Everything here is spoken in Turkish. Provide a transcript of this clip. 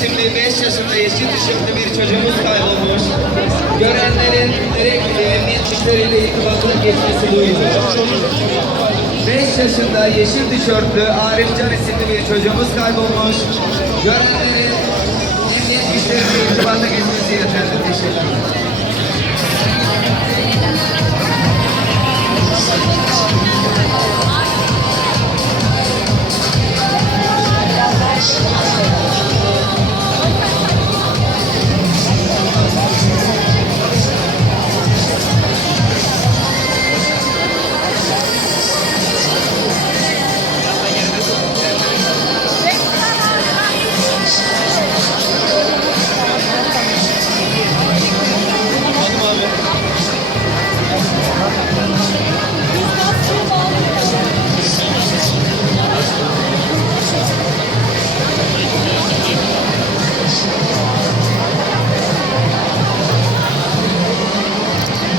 isimli 5 yaşında yeşil tişörtlü bir çocuğumuz kaybolmuş. Görenlerin direkt emniyet güçleriyle irtibatına geçmesi duyuluyor. 5 yaşında yeşil tişörtlü Arifcan isimli bir çocuğumuz kaybolmuş. Görenlerin emniyet güçleriyle irtibata geçmesi yeterli. Teşekkür ederim.